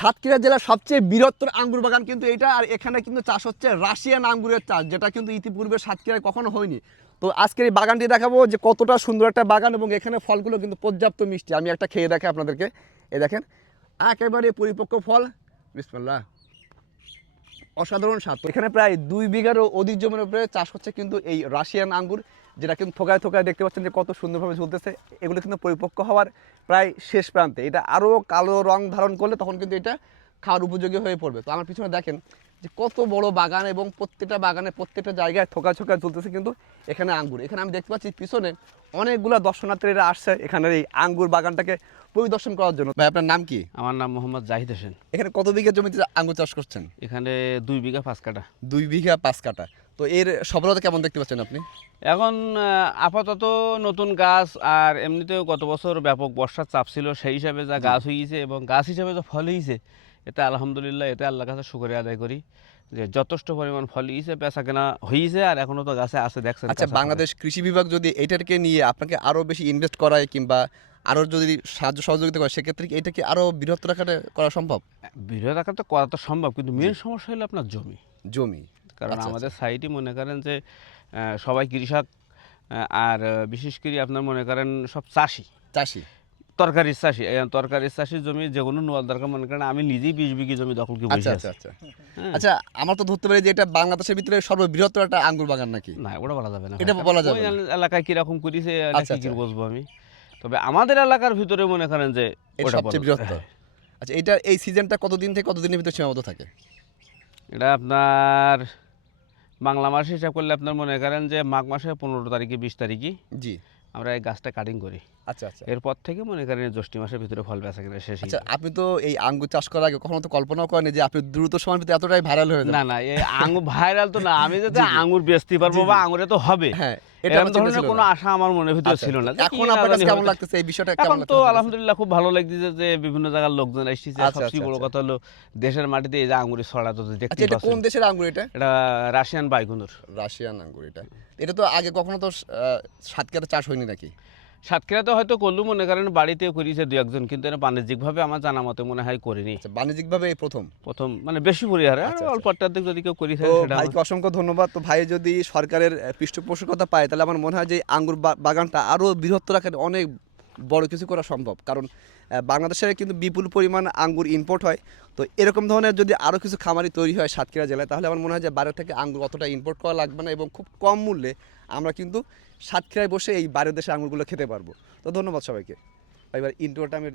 সাতক্ষীরা জেলার সবচেয়ে বৃহত্তর আঙ্গুর বাগান কিন্তু এটা, আর এখানে কিন্তু চাষ হচ্ছে রাশিয়ান আঙ্গুরের চাষ, যেটা কিন্তু ইতিপূর্বে সাতক্ষীরায় কখনো হয়নি। তো আজকের এই বাগানটি দেখাবো যে কতটা সুন্দর একটা বাগান, এবং এখানে ফলগুলো কিন্তু পর্যাপ্ত মিষ্টি। আমি একটা খেয়ে দেখাই আপনাদেরকে। এই দেখেন একেবারে পরিপক্ক ফল, বিসমিল্লাহ, অসাধারণ স্বাদ। এখানে প্রায় 2 বিঘারও অধিক জমির উপরে চাষ হচ্ছে কিন্তু এই রাশিয়ান আঙ্গুর, যেটা কিন্তু থোকায় থোকায় দেখতে পাচ্ছেন যে কত সুন্দরভাবে ঝুলতেছে। এগুলো কিন্তু পরিপক্ক হওয়ার প্রায় শেষ প্রান্তে। এটা আরও কালো রং ধারণ করলে তখন কিন্তু এটা খাওয়ার উপযোগী হয়ে পড়বে। তো আমার পিছনে দেখেন যে কত বড় বাগান, এবং প্রত্যেকটা বাগানে প্রত্যেকটা জায়গায় থোকা থোকা ঝুলতেছে কিন্তু এখানে আঙ্গুর। এখানে আমি দেখতে পাচ্ছি পিছনে অনেকগুলো দর্শনার্থীরা আসছে এখানের এই আঙ্গুর বাগানটাকে পরিদর্শন করার জন্য। ভাই আপনার নাম কি? আমার নাম মোহাম্মদ জাহিদ হোসেন। এখানে কত বিঘা জমিতে আঙ্গুর চাষ করছেন? এখানে 2 বিঘা 5 কাঠা। 2 বিঘা 5 কাঠা। তো এর সফলতা কেমন দেখতে পাচ্ছেন আপনি? এখন আপাতত নতুন গাছ, আর এমনিতেও গত বছর ব্যাপক বর্ষার চাপ ছিল, সেই হিসাবে যা গাছ হয়েছে এবং গাছ হিসাবে যা ফল হয়েছে, এতে আলহামদুলিল্লাহ, এতে আল্লাহর কাছে শুকরিয়া আদায় করি যে যথেষ্ট পরিমাণ ফল হয়েছে, বেচা কেনা হয়েছে, আর এখনও তো গাছে আছে দেখছেন। আচ্ছা, বাংলাদেশ কৃষি বিভাগ যদি এটাকে নিয়ে আপনাকে আরও বেশি ইনভেস্ট করায় কিংবা আরও যদি সাহায্য সহযোগিতা করে, সেক্ষেত্রে কি এটা কি আরও বৃহত্তর আকারে করা সম্ভব? বৃহৎ আকার তো করা তো সম্ভব, কিন্তু মেন সমস্যা হলো আপনার জমি। জমি, কারণ আচ্ছা, আমাদের সাইটই মনে করেন যে সবাই কৃষক, আর বিশেষ করে আপনার মনে করেন সব চাষি, চাষি, তরকারির চাষি। তরকারির চাষির জমি যেগুলো নেওয়ার দরকার, মনে করেন আমি নিজেই 20 বিঘি জমি দখল করে বসে আচ্ছা আছি। আচ্ছা আচ্ছা হ্যাঁ। আচ্ছা, আমার তো ধরতে পারি যে এটা বাংলাদেশের ভিতরে সর্ববৃহত্তর একটা আঙ্গুর বাগান নাকি? না, ওটা বলা যাবে না। এটা ভাই। বলা যাবে ওই না। এলাকায় কিরকম করেছে আচ্ছা, কি আচ্ছা। বলবো আমি, তবে আমাদের এলাকার ভিতরে মনে করেন যে এটা ওটা সবচেয়ে বৃহত্তর। আচ্ছা, এটা এই সিজনটা কতদিন থেকে কতদিনের ভিতরে সীমাবদ্ধ থাকে? এটা আপনার বাংলা মাস হিসাব করলে আপনার মনে করেন যে মাঘ মাসে 15 তারিখে 20 তারিখে জি, আমরা এই গাছটা কাটিং করি। আচ্ছা আচ্ছা এরপর থেকে মনে করেন জ্যৈষ্ঠ মাসের ভিতরে ফল বেচা কেনা শেষ হয়ে আচ্ছা। যায়। আপনি তো এই আঙ্গুর চাষ করার আগে কখনো তো কল্পনাও করেন যে আপনি দ্রুত সময়ের ভিতরে এতটাই ভাইরাল হয়ে যাবেন। না না, এই আঙুর ভাইরাল তো না, আমি যাতে জি, জি। আঙুর বেচতে পারবো জি, জি। বা আঙুরে তো হবে, হ্যাঁ, এটা এরকম আমার চিন্তা ধরনের ছিল কোনো না। আশা আমার মনের ভিতরে আচ্ছা, ছিল না। যে এখন কি আপনার না কাছে জানি কেমন হয়তো। লাগতেছে এই বিষয়টা, এখন কেমন তো লাগতেছে? আলহামদুলিল্লাহ খুব ভালো লাগতেছে যে বিভিন্ন জায়গার লোকজন এসেছে। আচ্ছা, সবচেয়ে আচ্ছা, বড় আচ্ছা। কথা হলো দেশের মাটিতে এই যে আঙুরের ছড়া তো আচ্ছা, দেখতেই এটা কোন পাচ্ছেন। দেশের আঙ্গুর এটা? এটা রাশিয়ান বাইকুনুর। রাশিয়ান আঙ্গুর এটা। এটা তো আগে কখনো তো সাতক্ষীরাতে চাষ হয়নি নাকি? সাতক্ষীরাতে হয়তো করলু মনে করেন বাড়িতেও করিয়েছে 2-1 জন, কিন্তু এটা বাণিজ্যিকভাবে আমার জানা মতে মনে হয় করিনি। আচ্ছা, বাণিজ্যিকভাবে এই প্রথম। প্রথম মানে বেশি পরিহারে, আর আচ্ছা, অল্প আচ্ছা। অর্ধেক যদি কেউ করিয়েছে তো সেটা ভাইকে অসংখ্য ধন্যবাদ। তো ভাই যদি সরকারের পৃষ্ঠপোষকতা পায়, তাহলে আমার মনে হয় যে এই আঙ্গুর বাগানটা আরও বৃহত্তর আকারে অনেক বড় কিছু করা সম্ভব। কারণ বাংলাদেশে কিন্তু বিপুল পরিমাণ আঙ্গুর ইম্পোর্ট হয়। তো এরকম ধরনের যদি আরও কিছু খামারি তৈরি হয় সাতক্ষীরা জেলায়, তাহলে আমার মনে হয় যে বাইরে থেকে আঙ্গুর অতটা ইম্পোর্ট করা লাগবে না, এবং খুব কম মূল্যে আমরা কিন্তু সাতক্ষীরায় বসে এই বাইরের দেশে আঙ্গুরগুলো খেতে পারবো। তো ধন্যবাদ সবাইকে। এবার ইন্ট্রোটা আমি